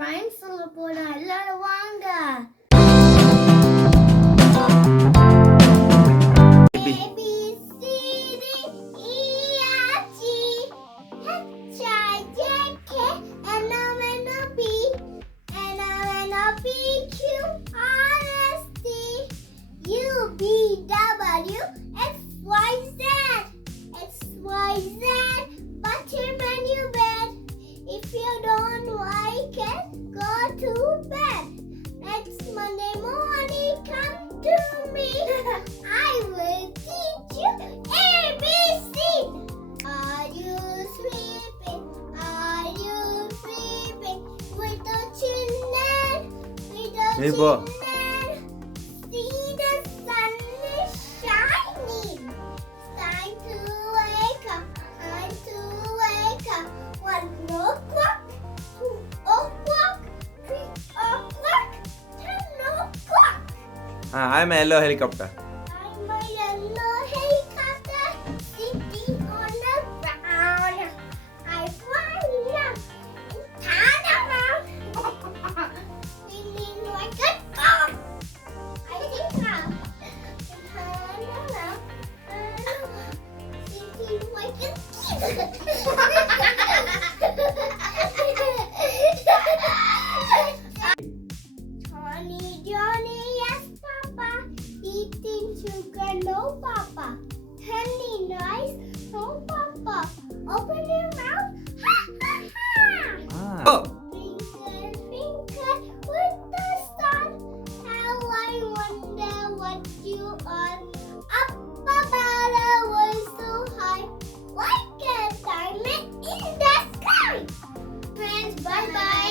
rhymes சொல்ல போறோம். எல்லாரும் வாங்க. Hey, boy. See the sun is shining. It's time to wake up. Time to wake up. 1 o'clock, 2 o'clock, 3 o'clock, 10 o'clock. I'm a yellow helicopter. I'm a yellow helicopter sitting on the ground. I fly up and turn around. Feeling like a dog. I think now. Turn around. Sitting like a kid. Jonny, yes, Papa. Eating sugar, no, Papa. Telling lies, no, Papa. Open your mouth, ha, ha, ha. Oh. Twinkle, twinkle, with the sun. How I wonder what you are. Up above the world so high, like a diamond in the sky. Friends, bye-bye.